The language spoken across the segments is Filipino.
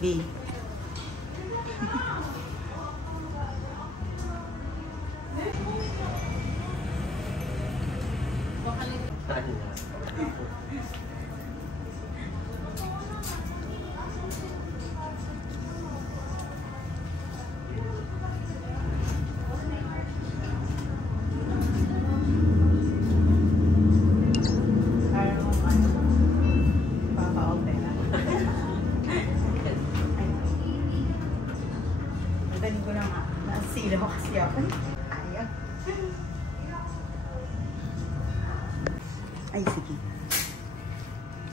B. Dali ko na nga. Nasila mo kasi ako. Ayan. Ay, sige.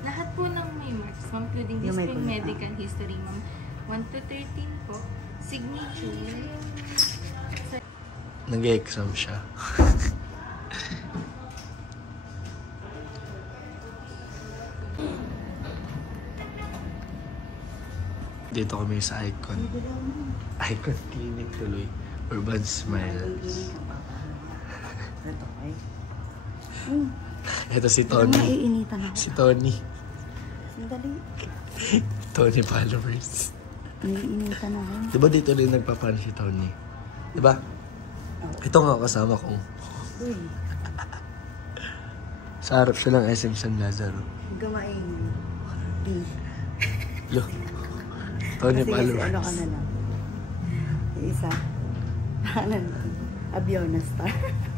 Lahat po ng may marks, including Yung may history, kulay. medical history, ma'am. 1 to 13 po. Signature. Nag-exam siya. Dito kami sa Icon. Icon Clinic tuloy. Urban Smiles. Ito, ay. Ito si Parang Tony. maiinitan ako. Si Tony. Sandali. Tony followers. Naiinitan ako. Diba dito rin nagpapan si Tony? Diba? Ito nga kasama ko. Uy, Sa harap siya ng SM San Lazaro. gamain. B. Lo. Tony Kasi followers. ano ka na lang. Yung isa. Ano na? Abiona star.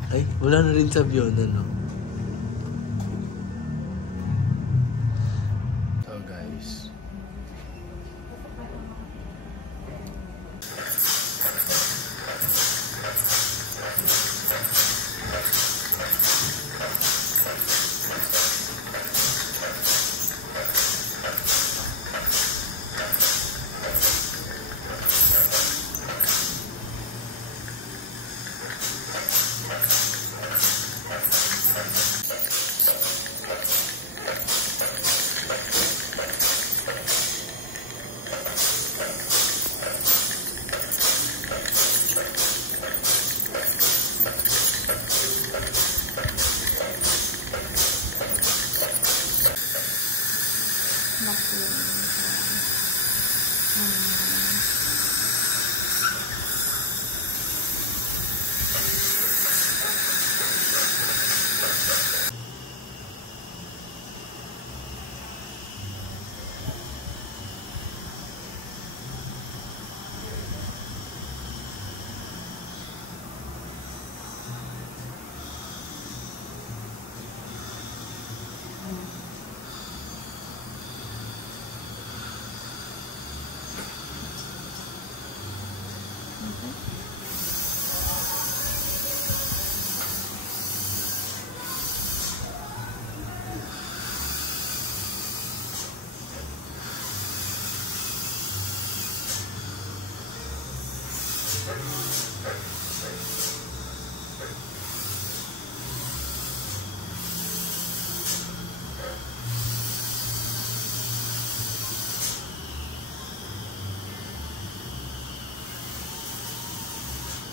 Ay, wala na rin sa Biona, no? So, guys.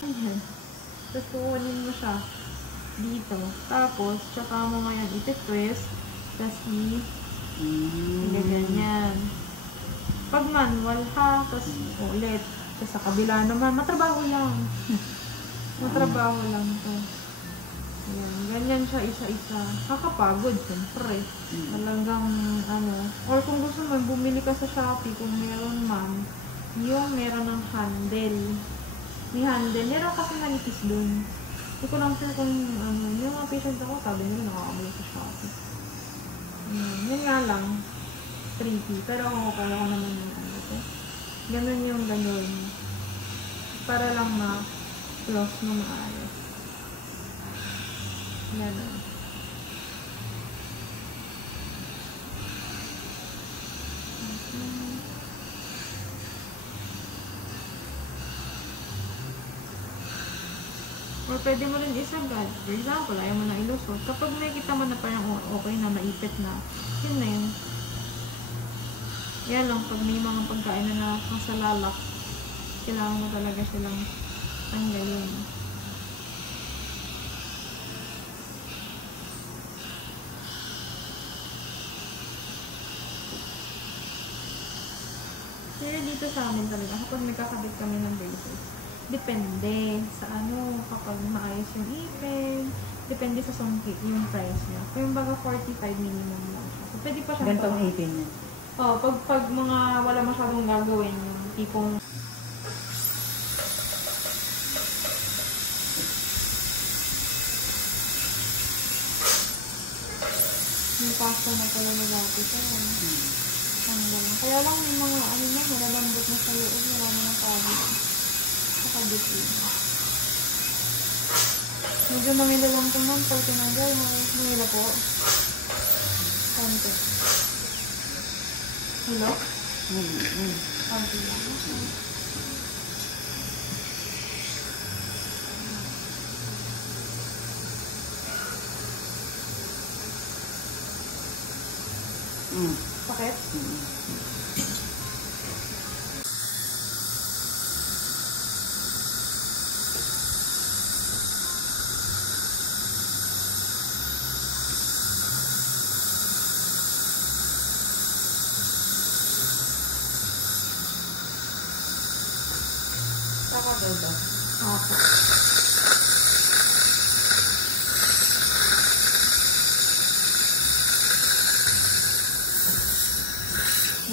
Ayan. Tapos kukunin mo siya dito. Tapos, tsaka mo ngayon iti-twist. Tapos ganyan. Pag manual ha, tapos ulit. Tapos sa kabila naman, matrabaho lang. Matrabaho lang to. Ayan. Ganyan siya isa-isa. Kakapagod, siyempre. Talagang, ano. Or kung gusto mo, bumili ka sa Shopee kung meron man. Yung meron ng handle. May handle. Meron kasi manipis dun. Hindi ko lang sure kung ano. Yung mga patient ako, sabi nila nakakabula sa Shopee. Yun nga lang. Tricky. Pero kaya ko naman yung ano. Okay? Ganun yung gano'n. Para lang ma-close mo maayos. Ganun. Or pwede mo rin isagad. For example, ayaw mo na ilusot. Kapag may kita mo na parang okay na, maipit na, yun na yun. Yan lang, pag may mga pagkain na nakasalalak, kailangan mo talaga silang tanggalin. Ready? dito sa amin talaga, kapag may kakabit kami ng braces, depende sa ano, kapag maayos yung ipin, depende sa sungkit yung price niya. Kung yung baga 45 minimum lang siya. So, pwede pa siya. Gantong 18 na. Oh, pag mga wala masyadong gagawin, yung tipong may pasta na pala na dati ito. Kaya lang may mga ano na, malalambot na sa loob, marami ng kabit. Nakabit yun. Medyo mangila lang ito man, pag tinanggal, mangila po. Konti. Hello? Konti lang. Sakit? Kakagod ba? Okay.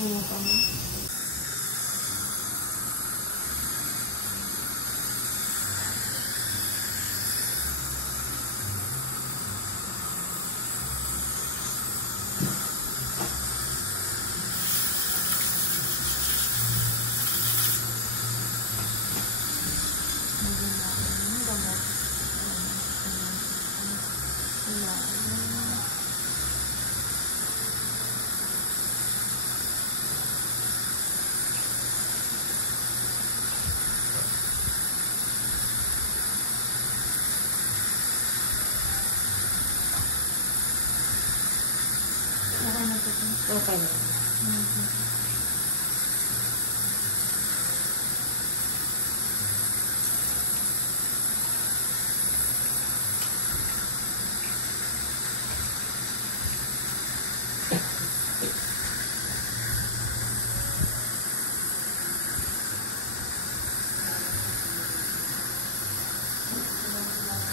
Ano pa mo? Okay.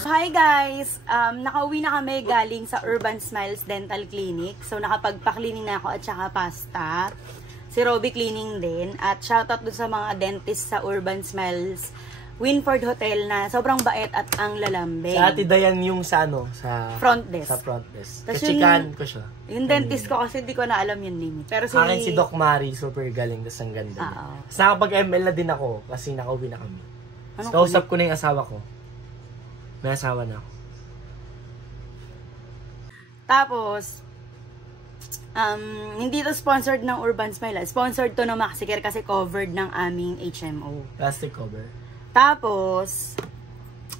Hi guys! Nakauwi na kami galing sa Urban Smiles Dental Clinic. So nakapagpa-cleaning na ako at saka pasta. Si Robby cleaning din. At shoutout dun sa mga dentist sa Urban Smiles Winford Hotel na sobrang bait at ang lalambing. Sa Ate Dayan yung sa ano? Sa Front desk. Sa front desk. Tas Kachikan ko siya. Yung dentist ko kasi di ko na alam yung name. Pero Akin si Doc Mari, super galing. Tas ang ganda niya. Tapos nakapag-ML na din ako kasi nakauwi na kami. Anong Kausap ko na yung asawa ko. May asawa na ako. Tapos, hindi to sponsored ng Urban Smile. Sponsored to ng Maxicare kasi covered ng aming HMO. Plastic cover. Tapos,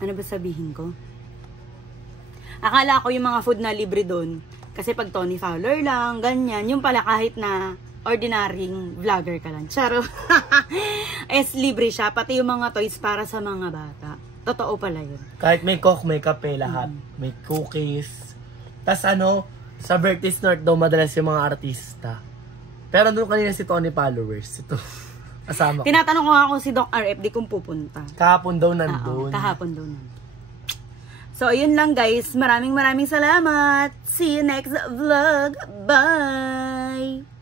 ano ba sabihin ko? Akala ko yung mga food na libre doon. Kasi pag Tony Fowler lang, ganyan. Yung pala kahit na ordinaryong vlogger ka lang. Charo. Es libre siya. Pati yung mga toys para sa mga bata. Totoo pala yun. Kahit may coke, may kape, lahat. May cookies. Tas ano, sa Vertis North daw madalas yung mga artista. Pero doon kanina si Tony followers. Ito, kasama ko. Tinatanong ko nga kung si Doc RF di kung pupunta. Kahapon daw nandun. Kahapon daw nandun. So, ayun lang guys. Maraming salamat. See you next vlog. Bye!